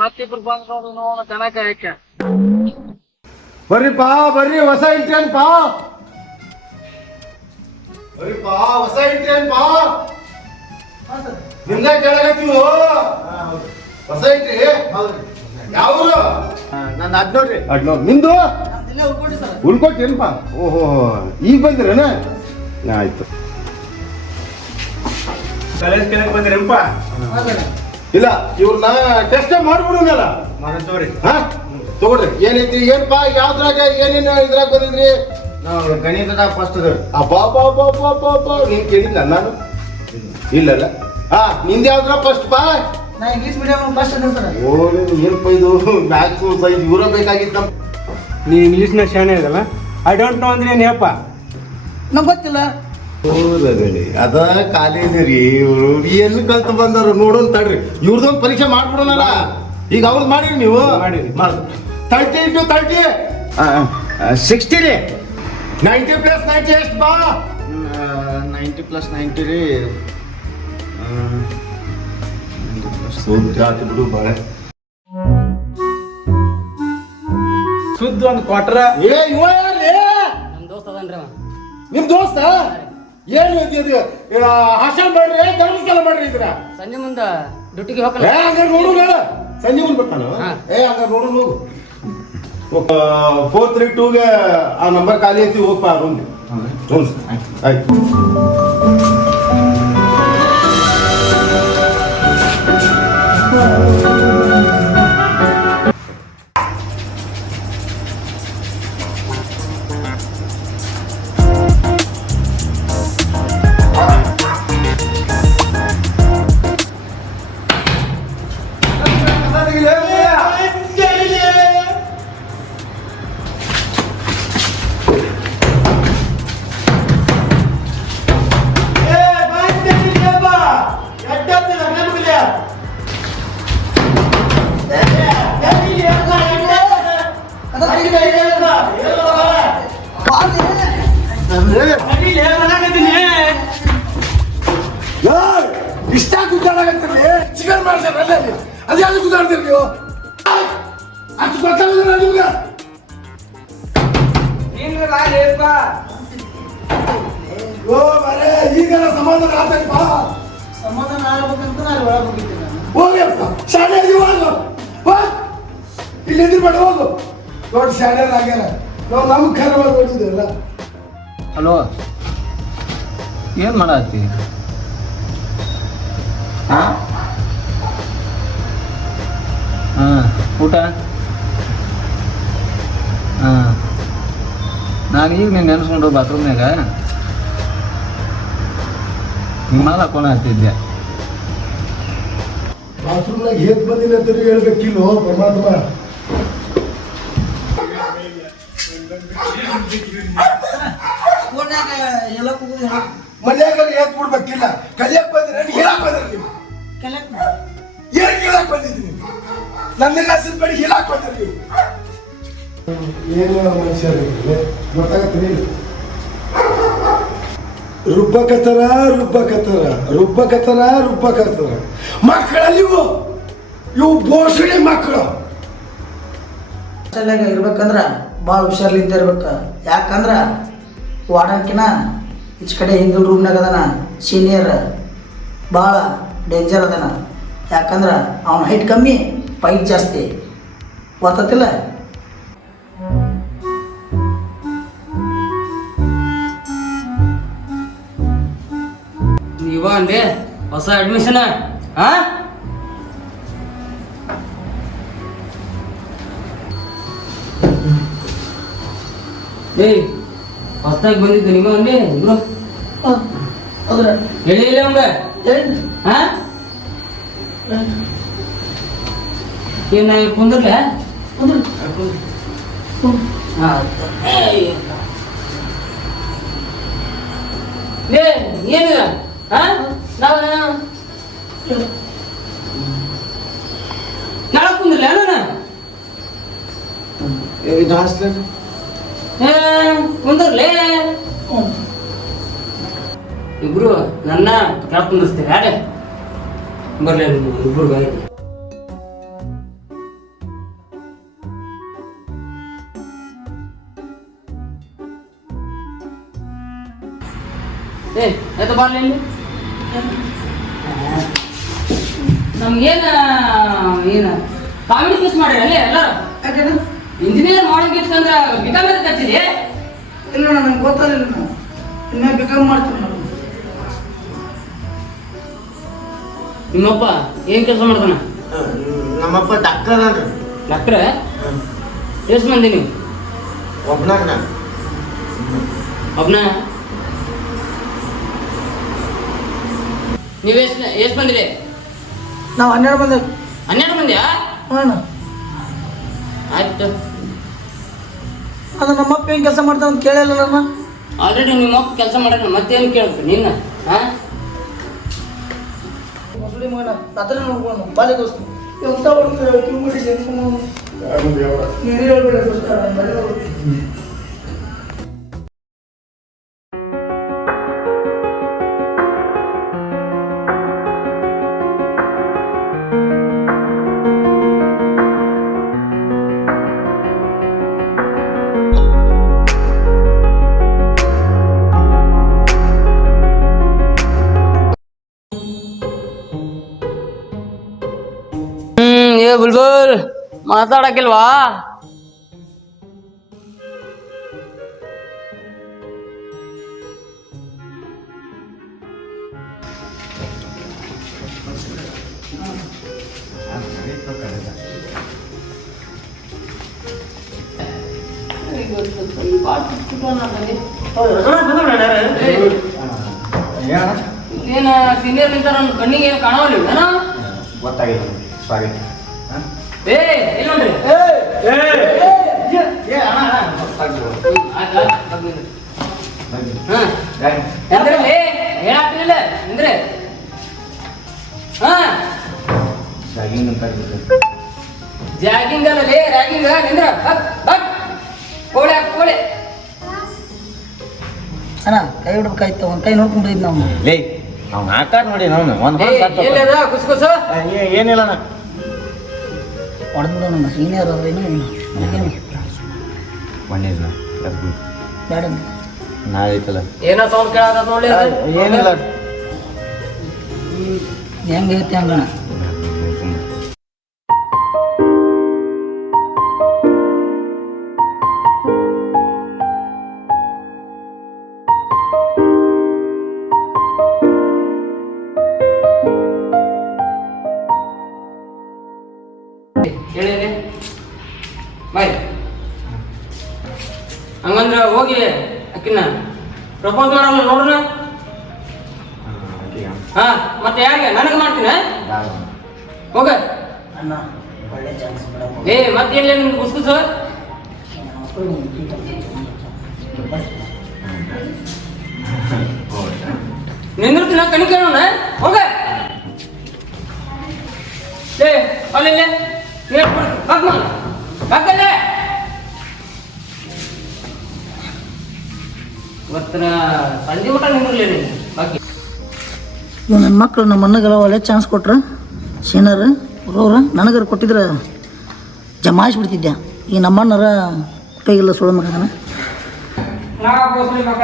ಮತ್ತಿಬ್ರು ಬಂದು ನೋಡ ಕನಕ ಯಾಕೆ ಬರ್ರಿಪಾ ಬರ್ರಿ, ಹೊಸ ಇಂಟ್ರೇನ್ಪಾ, ಬರ್ರಿಪಾ ಹೊಸ ಇಂಟ್ರೇನ್ಪಾ, ನಿಮ್ದ ಕೇಳಾಕತ್ತೀವು. ಹೊಸ ಇಂಟ್ರಿ ಯಾವ್ರು? ನನ್ನ ಅಡ್ನೋಡ್ರಿ. ಅಡ್ನೋರ್ ನಿಮ್ದು ಉಳ್ಕೊಟ್ಟೇನಪ್ಪ? ಓಹೋ ಈಗ ಬಂದಿರೇನ? ಆಯ್ತು. ಕಾಲೇಜ್ ಕೇಳಕ್ ಬಂದಿರಪ್ಪ? ಇಲ್ಲ ಇವ್ರನ್ನ ಟೆಸ್ಟ್ ಮಾಡ್ಬಿಡೋಣಲ್ಲ. ಮಾಡತ್ತವ್ರಿ. ಹಾ ತಗೊಳ್ರಿ. ಏನೈತಿ ಏನಪ್ಪಾ, ಯಾವ್ದ್ರಾಗ ಏನೇನು ಇದ್ರಾಗ ಬಂದಿದ್ರಿ? ನಾವು ಗಣಿತದಾಗ ಫಸ್ಟ್ ಅಬ್ಬಾ ನೀನ್ ಕೇಳಿಲ್ಲ ನಾನು? ಇಲ್ಲಲ್ಲ. ಹಾ ನಿಂದ ಯಾವ್ದ್ರ ಫಸ್ಟ್ ಪಾ? ನಾ ಇಂಗ್ಲೀಷ್ ಮೀಡಿಯಂ ಫಸ್ಟ್ ಅದ ಸರ್. ಓ ಏನಪ್ಪ ಇದು ಮ್ಯಾಥ್ಸ್ ಸೈನ್ಸ್ ಇವರ ಬೇಕಾಗಿತ್ತು ನಮ್. ನೀ ಇಂಗ್ಲೀಷ್ನ ಶಾಣೆ ಇದಲ್ಲ. ಐ ಡೋಂಟ್ ನೋ ಅಂದ್ರೆ ಏನು ಹೇಳಪ್ಪ? ನಂಗೆ ಗೊತ್ತಿಲ್ಲ. ಅದ ಕಾಲೇಜ್ ರೀ, ಇವ್ರು ಎಲ್ಲಿ ಕಲ್ತು ಬಂದವ್ರು ನೋಡೋಣ ತಡ್ರಿ. ಇವ್ರದೊಂದು ಪರೀಕ್ಷೆ ಮಾಡ್ಬಿಡೋಣಲ್ಲ. ಈಗ ಅವ್ರದ್ದು ಮಾಡಿರಿ ನೀವು? ಮಾಡಿರಿ. 30 into 30 60 ರೀ. 90 plus 90 ಎಷ್ಟು ಬಾ? 90 plus 90 ರೀ. ಆತು ಬಿಡು ಬಾಳೆ. ಸುದ್ದ ಒಂದು ಕ್ವಾರ್ಟರ್. ಏ ಇವ ಯಾರ್ರಿ? ನಮ್ಮ ದೋಸ್ತ ಅದನ್ರಿ ಅವ. ನಿಮ್ ದೋಸ್ತ? ಏನು ಇದು ಹಾಸ್ಟೆಲ್ ಮಾಡ್ರಿ, ಧರ್ಮಸ್ಥಳ ಮಾಡ್ರಿ ಇದ್ರ? ಸಂಜೆ ಮುಂದ ಡ್ಯೂಟಿಗೆ ಹೋಗಲ್ಲ. ಹಂಗಾರೆ ನೋಡು ಸಂಜೆ ಮುಂದೆ ಬರ್ತಾನ. ಹಂಗಾರೆ ನೋಡು ಹೋಗು. 432ಗೆ ಆ ನಂಬರ್ ಖಾಲಿ ಐತಿ, ಹೋಗ್ಪ ಆ ರೂಮ್ಗೆ. ಆಯ್ತು. ಇಷ್ಟ ಗುದ್ದಾಡಕತ್ತಿರ್ಲಿ, ಚಿಕನ್ ಮಾಡ್ತಾರಲ್ಲ ಅದ್ಯಾವುದು ಗುದ್ದಾಡ್ತೀರಿ ನೀವು? ಅಷ್ಟು ಗೊತ್ತಾಗುದಿಲ್ಲ ನಿಮ್ಗೆ? ಓ ಮರೆ ಈಗೆಲ್ಲ ಸಮಾಧಾನ ಆಗ್ತೈತಪ್ಪ. ಸಮಾಧಾನ ಆಗ್ಬೇಕಂತ ನಾನು ಒಳಗೆ ಹೋಗಿದ್ದೆ ನಾನು. ಹೋಗ್ಯಪ್ಪ ಶಾಲೆ ಹೋಗು, ಇಲ್ಲಿ ಎದುರುಬೇಡ ಹೋಗು. ದೊಡ್ಡ ಶಾಲೆ ಆಗ್ಯಾರ, ನಾವು ನಮ್ಗೆ ಖರ ಮಾಡ್ಬಿಟ್ಟಿದ್ದೇವಲ್ಲ. ಹಲೋ, ಏನು ಮಾಡತ್ತಿ? ಹಾಂ ಊಟ? ನಾನು ಈಗ ನೀನು ನೆನೆಸ್ಕೊಂಡು ಬಾತ್ರೂಮ್ನಾಗ ಹಿಮಾಲ ಹಾಕೊಂಡು ಹತ್ತಿದ್ದೆ. ಬಾತ್ರೂಮ್ನಾಗ ಹೇತ್ ಬಂದಿಲ್ಲ ಅಂತ ಹೇಳ್ಬೇಕಿಲ್ಲೋ ಪರಮಾತ್ಮ. ಮನ್ಯಾಗ ಹೇತ್ ಬಿಡ್ಬೇಕಿಲ್ಲ. ಕಲಿಯಕ್ ಬಂದ್ರೆ ಹೇಳಕ್ ಬಂದ್ರಿ ನೀವು? ಏನ್ ಹೇಳಕ್ ಬಂದಿದ್ರಿ ನೀವು? ನನಗೆ ಹಸಿದ ಬಡಿ ಹೇಳಕ್ ಬಂದ್ರಿ ನೀವು? ಏನು ಮನುಷ್ಯರು ಗೊತ್ತಾಗತ್ತೀನಿ. ರುಬ್ಬಕತ್ತರ ಮಕ್ಕಳಲ್ಲಿ ಇವು ಬೋಸಡಿ ಮಕ್ಕಳು. ಹಾಸ್ಟೆಲ್ನಾಗ ಇರ್ಬೇಕಂದ್ರ ಭಾಳ ಹುಷಾರ್ಲಿಂದ ಇರ್ಬೇಕು. ಯಾಕಂದ್ರ ವಾರ್ಡನ್ಕಿನ ಈಚ ಕಡೆ ಹಿಂದಿನ ರೂಮ್ನಾಗ ಅದನ ಸೀನಿಯರ್ ಭಾಳ ಡೇಂಜರ್ ಅದನ. ಯಾಕಂದ್ರ ಅವನ ಹೈಟ್ ಕಮ್ಮಿ, ಫೈಟ್ ಜಾಸ್ತಿ. ಗೊತ್ತಿಲ್ಲ? ನೀವ ಅಂದೆ ಹೊಸ ಅಡ್ಮಿಷನ್? ಏಯ್ ಹೊಸದಾಗಿ ಬಂದಿದ್ದು ನೀವು ಅಂದೆ ಇಬ್ರು? ಹೌದ್ರ ಹೇಳಿಲ್ಲ ನಮ್ಗೆ? ಏನ ಕುಂದ್ರಲ್ಲ? ಏನಿಲ್ಲ ನಾಳೆ ಕುಂದ್ರಲ್ಲ ಕುಂದ್ರಲೇ ಇಬ್ರು ನನ್ನ ಕೆಳ ಕುಂದಿಸ್ತೀರಿ ಅಡೆ ಬರ್ಲಿ ಇಬ್ಬರು ಗಾಯ ಏ ಆಯ್ತು ಬರ್ಲಿ ಇಲ್ಲಿ ನಮ್ಗೇನ ಏನು ಕಾಮಿಡಿ ಪೀಸ್ ಮಾಡ್ರಿ ಅಲ್ಲಿ ಎಲ್ಲರೂ ಯಾಕಂದ್ರೆ ಇಂಜಿನಿಯರ್ ಮಾಡೋಂಗಿತ್ತಂದ್ರೆ ಬಿಕಾಮ್ ಎದಕ್ಕೆ ಹಚ್ಚಿದಿ ಇಲ್ಲ ನಂಗೆ ಗೊತ್ತಾಗಲಿಲ್ಲ ನಾನು ಇನ್ನೇ ಬಿಕಾಮ್ ಮಾಡ್ತೀನಿ ನಾನು ನಿಮ್ಮಪ್ಪ ಏನ್ ಕೆಲಸ ಮಾಡ್ತಾನ ನಮ್ಮಪ್ಪ ಡಾಕ್ಟರ್ ಅನ್ರಿ ಡಾಕ್ಟ್ರ ಎಷ್ಟು ಮಂದಿ ನೀವು ಒಬ್ಬನಾಗ ಒಬ್ನ ನೀವು ಎಷ್ಟು ಬಂದಿರಿ ನಾವು 12 ಮಂದಿ 12 ಮಂದಿಯಾ ಅಣ್ಣ ಆಯ್ತು ಅದು ನಮ್ಮಪ್ಪ ಏನು ಕೆಲಸ ಮಾಡ್ತಾನೆ ಅಂತ ಕೇಳಿಲ್ಲ ನಾನು ಆಲ್ರೆಡಿ ನಿಮ್ಮ ಅಪ್ಪ ಕೆಲಸ ಮಾಡೋಣ ಮತ್ತೇನು ಕೇಳ್ಬೇಕು ನಿನ್ನ ಹಾಂ ಮೊಸಳಿ ಮಗನ ಅದ್ರ ನೋಡ್ಕೊಂಡು ಬಾಲಿ ದೋಸ್ತ ಎಂತ ಹೊಡ್ತಾರೆ ಕಿಂಗುಡಿ ನೀರು ಹೇಳ್ಬೇಡ ದೋಸ್ತ ಏ ಬುಲ್ಬುಲ್ ಮಾತಾಡಕ್ಕಿಲ್ವಾ ಏನ ಸೀನಿಯರ್ ನಿಂತಾರ ಕಣ್ಣಿಗೆ ಏನು ಕಾಣವಲ್ಲ ಗೊತ್ತಾಗಿಲ್ಲ ಸಾರಿ ಏ ಇಲ್ಲ ನೋಡ್ರಿ ಅಂದ್ರೆ ಹೇಳಾಕ್ಲಿಲ್ಲ ಅಂದ್ರೆ ಹಾ ಜಾಗಿಂಗ್ ಅಂತ ಜಾಗಿಂಗ್ ಅಲ್ಲ ಲೇ ರ್ಯಾಗಿಂಗ್ ನಿಂದ್ರ ಕೋಳೆ ಕೋಳೆ ಅಣ್ಣ ಕೈ ಹಿಡ್ಬೇಕಾಯ್ತು ಒಂದು ಕೈ ನೋಡ್ಕೊಂಡಿದ್ದು ನಾವು ಲೇ ಅವ್ನು ಆಕಾರ ನೋಡಿ ನಾವು ಒಂದು ಎಲ್ಲದ ಕುಸ್ ಕುಸ ಏನಿಲ್ಲ ಅಣ್ಣ ಹೊಡೆದ್ಬಿಡು ನಮ್ಮ ಸೀನಿಯರ್ ಅವ್ರೇನು ಒಂದೇನ ಬೇಡ ನಾಳೆ ಐತಲ್ಲ ಏನೋ ಸೌಂಡ್ ಕೇಳದ ನೋಡ್ಲಿ ಏನಿಲ್ಲ ಹೆಂಗೆ ಐತಿ ಹಂಗಣ ಹೇಳಿ ಬಾಯ್ ಹಂಗಂದ್ರ ಹೋಗಿ ಅಕ್ಕಿನ ಪ್ರಪೋಸ್ ಮಾಡಲ್ಲ ನೋಡ್ರ ಹಾ ಮತ್ತೆ ಯಾರಿಗೆ ನನಗೆ ಮಾಡ್ತೀನ ಹೋಗ ಅಣ್ಣ ಒಳ್ಳೆ ಚಾನ್ಸ್ ಬಿಡಪ್ಪ ಏ ಮತ್ತೆ ಎಲ್ಲಿ ನಿಮ್ಗೆ ಕುಸ್ಕುಸು ನಿಂದಿರ್ತೀನ ಕಣಿ ಕೇಳೋಣ ಹೋಗ ಏ ಅಲ್ಲೇ ಹಾಕಲ್ಲೇ ಇವತ್ತಿನ ಸಂಜೆ ಊಟ ನಿಂದಿರ್ಲಿ ಬಾಕಿ ಇವ್ ನನ್ನ ಮಕ್ಕಳು ನಮ್ಮ ಅಣ್ಣಗೆಲ್ಲ ಒಳ್ಳೆ ಚಾನ್ಸ್ ಕೊಟ್ರ ಸೀನರ್ ಅವ್ರವ್ರ ನನಗರ ಕೊಟ್ಟಿದ್ರೆ ಜಮಾಯಿಸ್ಬಿಡ್ತಿದ್ದೆ ಈ ನಮ್ಮಣ್ಣರ ಕೈಗೆಲ್ಲ ಸುಳ್ಳು ಮಗನ ನಾ ಬೋಸ್ಲಿ ಮಕ್ಕ